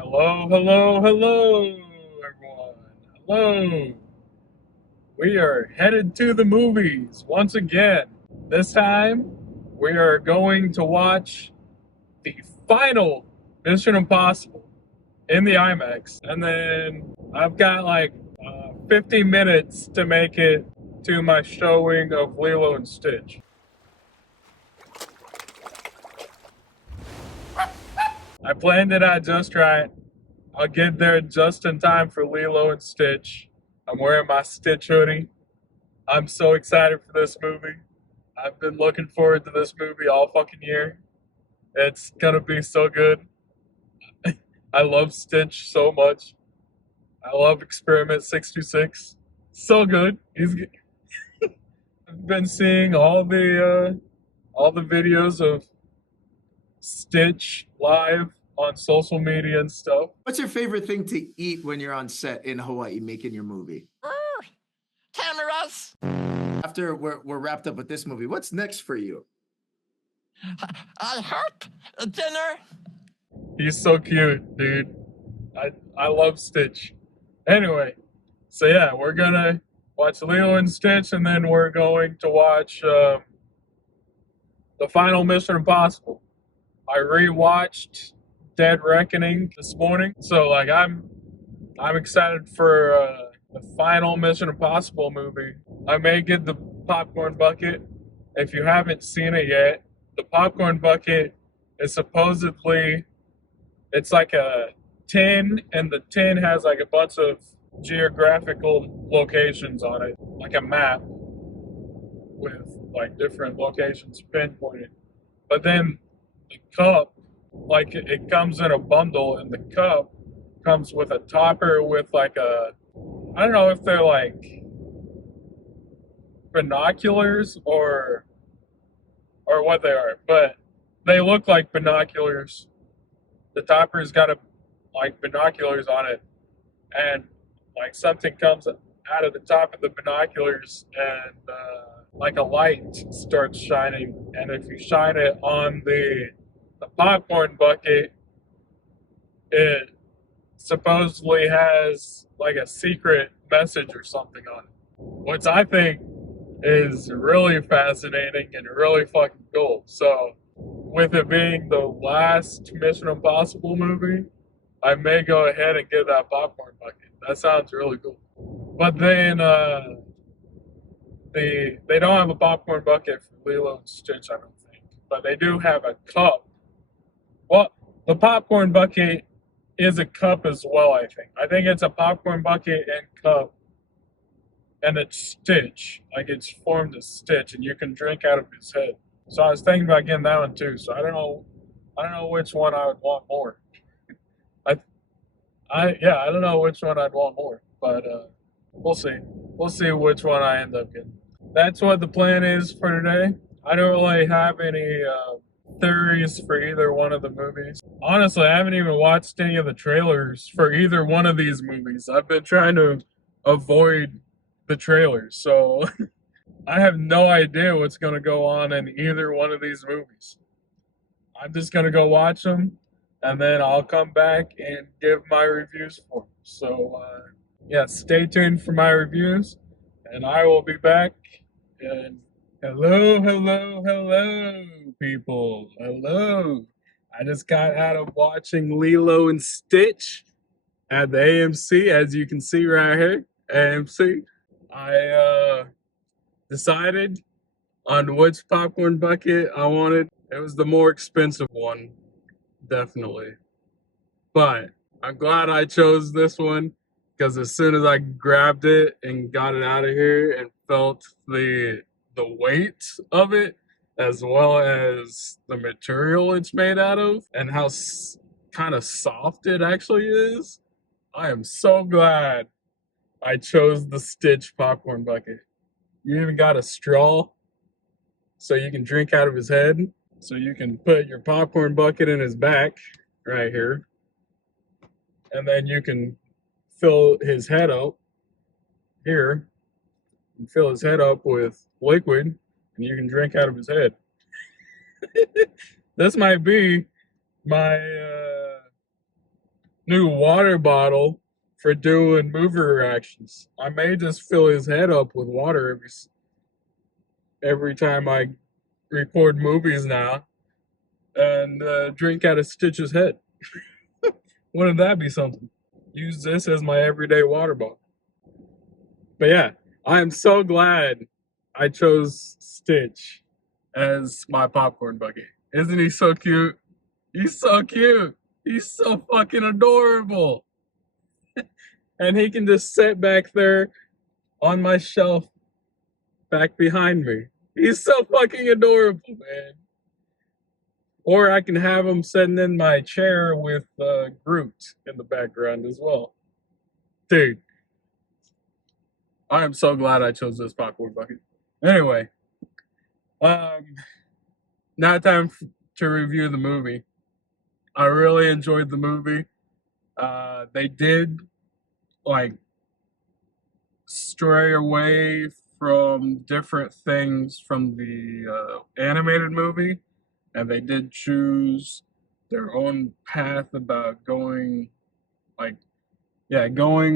Hello, hello, hello, everyone. Hello. We are headed to the movies once again. This time, we are going to watch the final Mission Impossible in the IMAX. And then I've got like 50 minutes to make it to my showing of Lilo and Stitch. I planned it out just right. I'll get there just in time for Lilo and Stitch. I'm wearing my Stitch hoodie. I'm so excited for this movie. I've been looking forward to this movie all fucking year. It's gonna be so good. I love Stitch so much. I love Experiment 626. So good. I've been seeing all the videos of Stitch live on social media and stuff. What's your favorite thing to eat when you're on set in Hawaii making your movie? Cameras. After we're wrapped up with this movie, what's next for you? I hope dinner. He's so cute, dude. I love Stitch. Anyway, so yeah, we're gonna watch Lilo and Stitch, and then we're going to watch the final Mission Impossible. I rewatched Dead Reckoning this morning, so like I'm excited for the final Mission Impossible movie. I may get the popcorn bucket. If you haven't seen it yet, the popcorn bucket is supposedly, it's like a tin, and the tin has like a bunch of geographical locations on it, like a map with like different locations pinpointed. But then the cup, like it comes in a bundle, and the cup comes with a topper with like a, I don't know if they're like binoculars or what they are, but they look like binoculars. The topper's got like binoculars on it, and like something comes out of the top of the binoculars, and like a light starts shining, and if you shine it on the popcorn bucket, it supposedly has like a secret message or something on it, which I think is really fascinating and really fucking cool. So, with it being the last Mission Impossible movie, I may go ahead and get that popcorn bucket. That sounds really cool. But then they don't have a popcorn bucket for Lilo and Stitch, I don't think. But they do have a cup. Well, the popcorn bucket is a cup as well, I think. I think it's a popcorn bucket and cup, and it's Stitch. Like it's formed as Stitch, and you can drink out of his head. So I was thinking about getting that one too. So I don't know which one I would want more. I don't know which one I'd want more, but we'll see. We'll see which one I end up getting. That's what the plan is for today. I don't really have any theories for either one of the movies. Honestly, I haven't even watched any of the trailers for either one of these movies. I've been trying to avoid the trailers, so I have no idea what's going to go on in either one of these movies. I'm just going to go watch them, and then I'll come back and give my reviews for them. So, yeah, stay tuned for my reviews, and I will be back. And hello, hello, hello, people. Hello. I just got out of watching Lilo and Stitch at the AMC, as you can see right here, AMC. I decided on which popcorn bucket I wanted. It was the more expensive one, definitely. But I'm glad I chose this one, because as soon as I grabbed it and got it out of here and felt the weight of it, as well as the material it's made out of, and how kind of soft it actually is, I am so glad I chose the Stitch popcorn bucket. You even got a straw so you can drink out of his head. So you can put your popcorn bucket in his back right here. And then you can fill his head up here. You fill his head up with liquid, and you can drink out of his head. This might be my new water bottle for doing movie reactions. I may just fill his head up with water every time I record movies now, and drink out of Stitch's head. Wouldn't that be something? Use this as my everyday water bottle. But yeah, I am so glad I chose Stitch as my popcorn bucket. Isn't he so cute? He's so cute. He's so fucking adorable. And he can just sit back there on my shelf back behind me. He's so fucking adorable, man. Or I can have him sitting in my chair with Groot in the background as well. Dude, I am so glad I chose this popcorn bucket. Anyway, now time to review the movie. I really enjoyed the movie. They did like stray away from different things from the animated movie, and they did choose their own path about going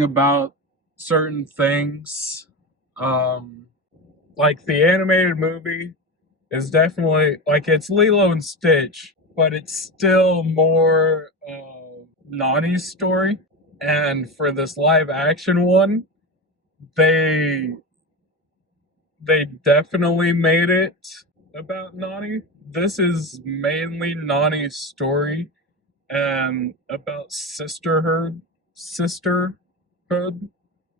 about certain things. Like the animated movie is definitely like it's Lilo and Stitch, but it's still more Nani's story. And for this live action one, they definitely made it about Nani. This is mainly Nani's story and about sisterhood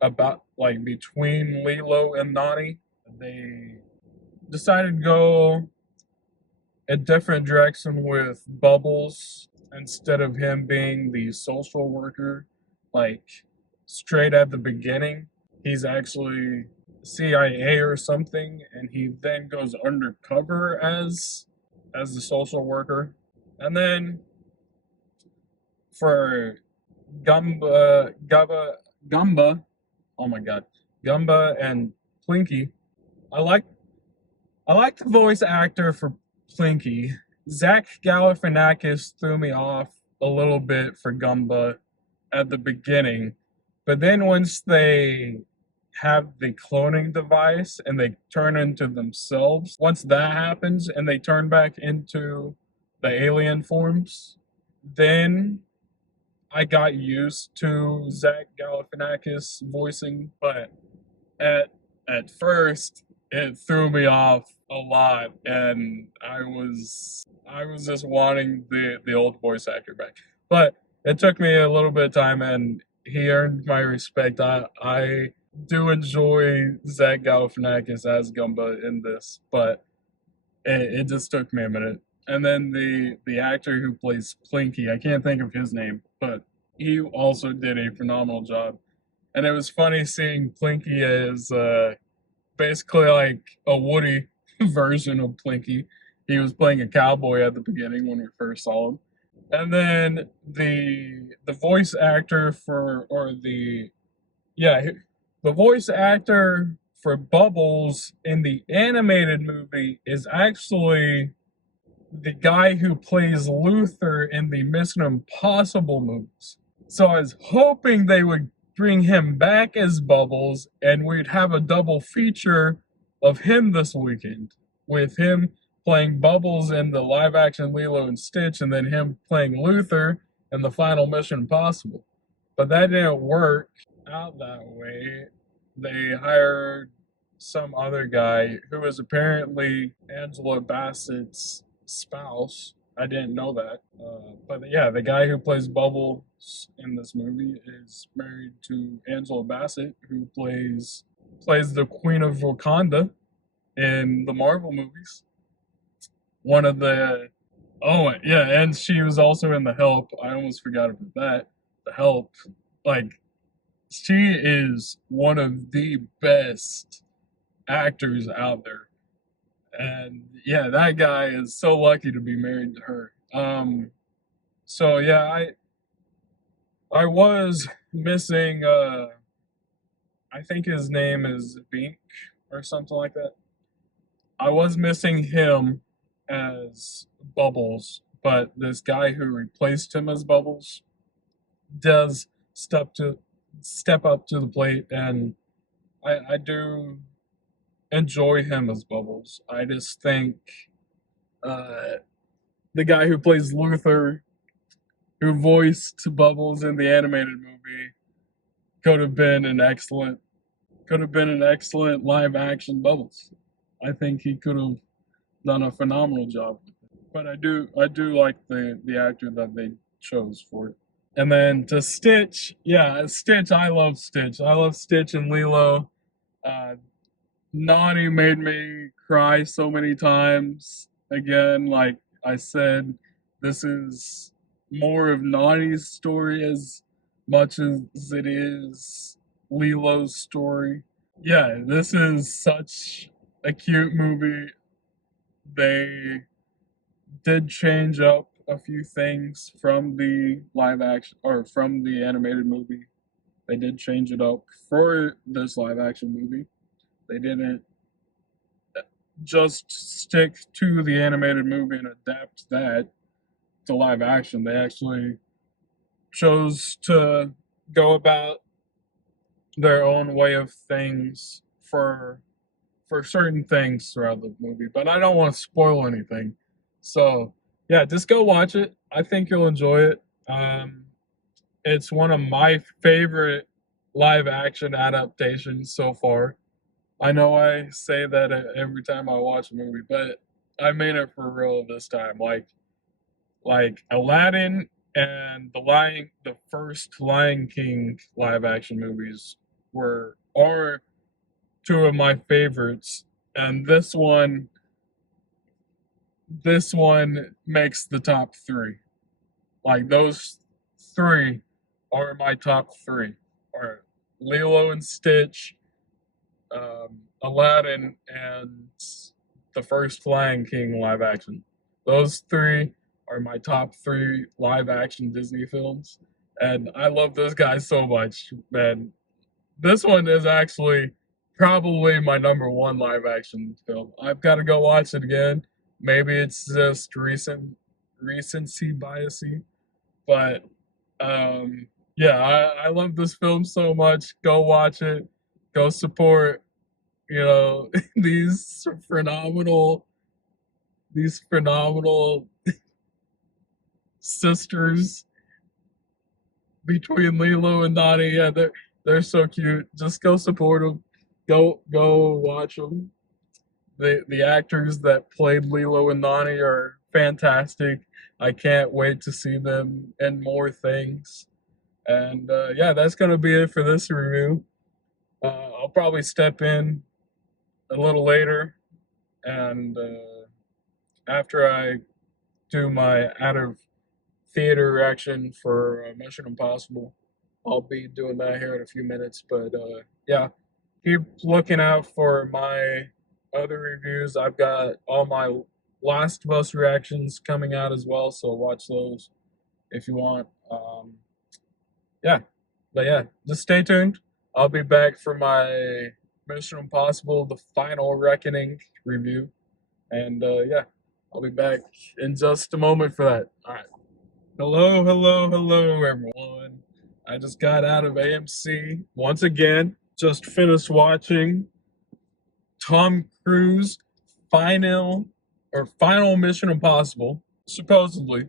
about like between Lilo and Nani. They decided to go a different direction with Bubbles instead of him being the social worker, like straight at the beginning. He's actually CIA or something, and he then goes undercover as the social worker. And then for Gumba, oh my god, Gumba and Plinky, I like the voice actor for Plinky. Zach Galifianakis threw me off a little bit for Gumba at the beginning, but then once they have the cloning device and they turn into themselves, once that happens and they turn back into the alien forms, then I got used to Zach Galifianakis voicing, but at first it threw me off a lot, and I was just wanting the old voice actor back. But it took me a little bit of time, and he earned my respect. I do enjoy Zach Galifianakis as Gumba in this, but it just took me a minute. And then the actor who plays Plinky, I can't think of his name, but he also did a phenomenal job. And it was funny seeing Plinky as basically like a Woody version of Plinky. He was playing a cowboy at the beginning when we first saw him. And then the voice actor the voice actor for Bubbles in the animated movie is actually the guy who plays Luther in the Mission Impossible movies. So I was hoping they would bring him back as Bubbles and we'd have a double feature of him this weekend, with him playing Bubbles in the live action Lilo and Stitch and then him playing Luther in the final Mission Impossible. But that didn't work out that way. They hired some other guy who is apparently Angela Bassett's spouse. I didn't know that. But yeah, the guy who plays Bubbles in this movie is married to Angela Bassett, who plays the Queen of Wakanda in the Marvel movies. One of the and she was also in The Help. I almost forgot about that. The Help, like, she is one of the best actors out there. And yeah, that guy is so lucky to be married to her. So yeah, I was missing I think his name is Bink or something like that. I was missing him as Bubbles, but this guy who replaced him as Bubbles does step up to the plate, and I do enjoy him as Bubbles. I just think the guy who plays Luther, who voiced Bubbles in the animated movie, could have been an excellent live action Bubbles. I think he could have done a phenomenal job. But I do like the actor that they chose for it. And then to Stitch, yeah, Stitch. I love Stitch. I love Stitch and Lilo. Nani made me cry so many times. Again, like I said, this is more of Nani's story as much as it is Lilo's story. Yeah, this is such a cute movie. They did change up a few things from the live action or from the animated movie. They did change it up for this live action movie. They didn't just stick to the animated movie and adapt that to live action. They actually chose to go about their own way of things for certain things throughout the movie, but I don't want to spoil anything. So yeah, just go watch it. I think you'll enjoy it. It's one of my favorite live action adaptations so far. I know I say that every time I watch a movie, but I mean it for real this time. Like Aladdin and the first Lion King live action movies are two of my favorites, and this one makes the top three. Like those three are my top three. Are Lilo and Stitch, Aladdin, and the first Lion King live action. Those three are my top three live action Disney films, and I love those guys so much, man. This one is actually probably my number one live action film. I've got to go watch it again. Maybe it's just recency biasy, but yeah, I love this film so much. Go watch it. Go support, you know, these phenomenal sisters between Lilo and Nani. Yeah, they're so cute. Just go support them. Go watch them. The actors that played Lilo and Nani are fantastic. I can't wait to see them in more things. And yeah, that's gonna be it for this review. I'll probably step in a little later, and after I do my out of theater reaction for Mission Impossible, I'll be doing that here in a few minutes. But yeah, keep looking out for my other reviews. I've got all my Last of Us reactions coming out as well, so watch those if you want. Yeah, but yeah, just stay tuned. I'll be back for my Mission Impossible: The Final Reckoning review, and yeah, I'll be back in just a moment for that. All right. Hello, everyone. I just got out of AMC once again. Just finished watching Tom Cruise final Mission Impossible. Supposedly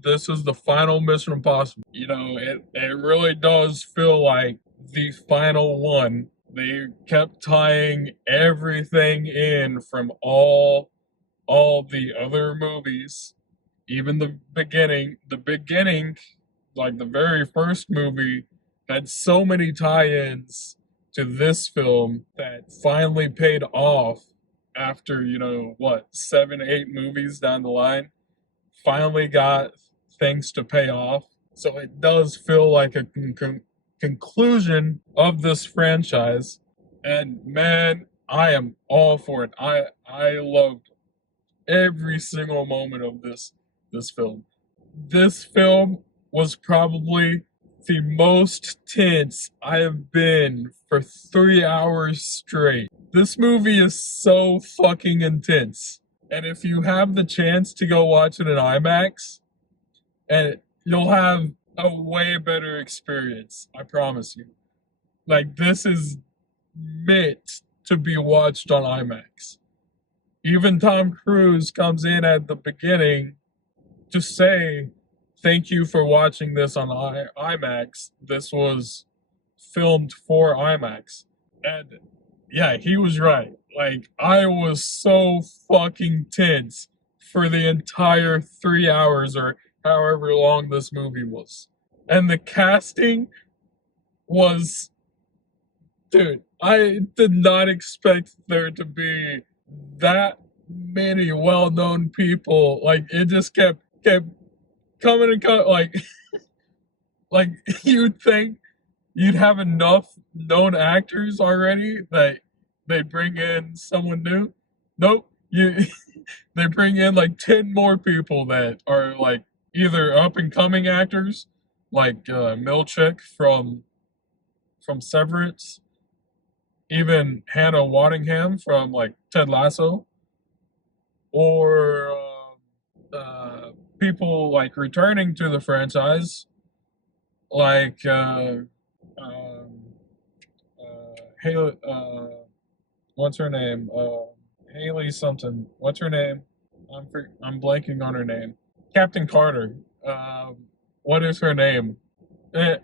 this is the final Mission Impossible. You know, it really does feel like the final one. They kept tying everything in from all the other movies, even the beginning, like the very first movie, had so many tie-ins to this film that finally paid off after, you know, what, 7, 8 movies down the line, finally got things to pay off. So it does feel like a conclusion of this franchise. And man, I am all for it. I loved every single moment of this film. This film was probably the most tense I have been for 3 hours straight. This movie is so fucking intense. And if you have the chance to go watch it in IMAX, and you'll have a way better experience. I promise you. Like, this is meant to be watched on IMAX. Even Tom Cruise comes in at the beginning to say, "Thank you for watching this on IMAX. This was filmed for IMAX." And yeah, he was right. Like, I was so fucking tense for the entire 3 hours or however long this movie was. And the casting was, dude, I did not expect there to be that many well-known people. Like, it just kept coming and coming. Like you'd think you'd have enough known actors already that they'd bring in someone new. Nope, you they bring in like 10 more people that are like either up and coming actors, like Milchick from Severance, even Hannah Waddingham from like Ted Lasso, or people like returning to the franchise, like Haley. What's her name? Haley something. What's her name? I'm blanking on her name. Captain Carter. What is her name? Eh,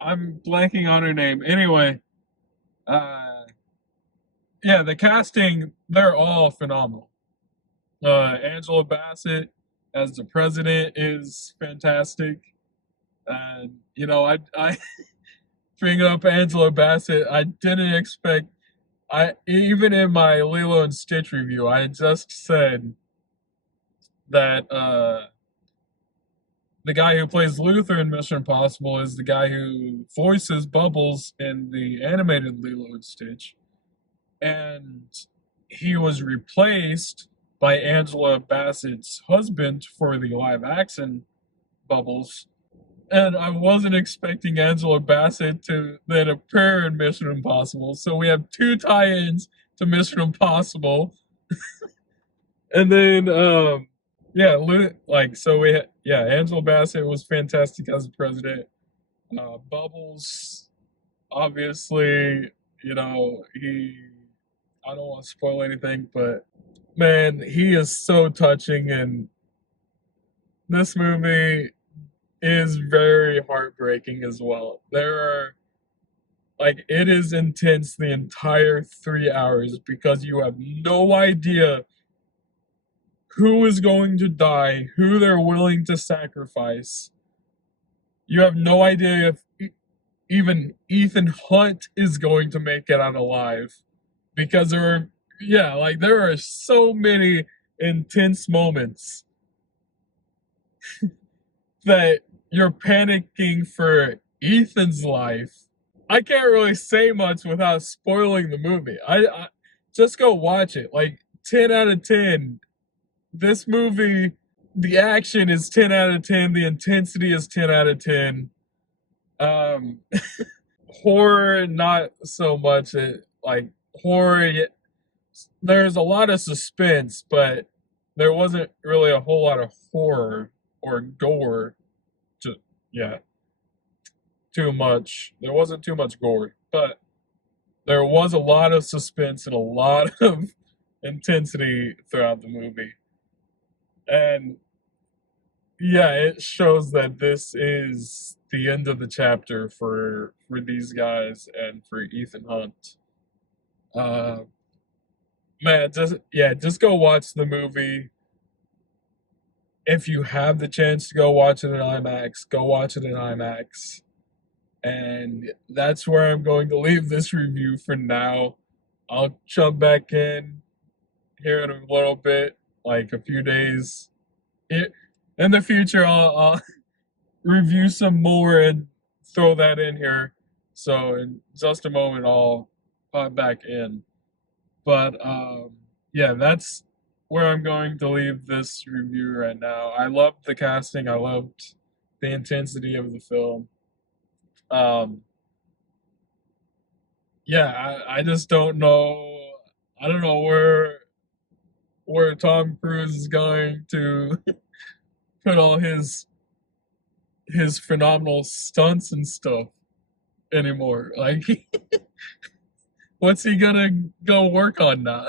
I'm blanking on her name. Anyway, yeah, the casting, they're all phenomenal. Angela Bassett as the president is fantastic. And, I bring up Angela Bassett. I didn't expect, even in my Lilo and Stitch review, I just said that the guy who plays Luther in Mission Impossible is the guy who voices Bubbles in the animated Lilo and Stitch. And he was replaced by Angela Bassett's husband for the live action Bubbles. And I wasn't expecting Angela Bassett to then appear in Mission Impossible. So we have two tie-ins to Mission Impossible. And then yeah, Angela Bassett was fantastic as the president. Bubbles, obviously, I don't want to spoil anything, but man, he is so touching, and this movie is very heartbreaking as well. It is intense the entire 3 hours because you have no idea who is going to die, who they're willing to sacrifice. You have no idea if even Ethan Hunt is going to make it out alive, because there are so many intense moments that you're panicking for Ethan's life. I can't really say much without spoiling the movie. I just go watch it. Like, 10 out of 10. This movie, the action is 10 out of 10, the intensity is 10 out of 10. Horror, not so much. Horror, there's a lot of suspense, but there wasn't really a whole lot of horror or gore. Too much. There wasn't too much gore, but there was a lot of suspense and a lot of intensity throughout the movie. And yeah, it shows that this is the end of the chapter for these guys and for Ethan Hunt. Man, just go watch the movie. If you have the chance to go watch it in IMAX, go watch it in IMAX. And that's where I'm going to leave this review for now. I'll jump back in here in a little bit, like a few days. In the future, I'll review some more and throw that in here. So in just a moment, I'll pop back in. But yeah, that's where I'm going to leave this review right now. I loved the casting. I loved the intensity of the film. Yeah, I just don't know. I don't know where Tom Cruise is going to put all his his phenomenal stunts and stuff anymore. Like, what's he gonna go work on now?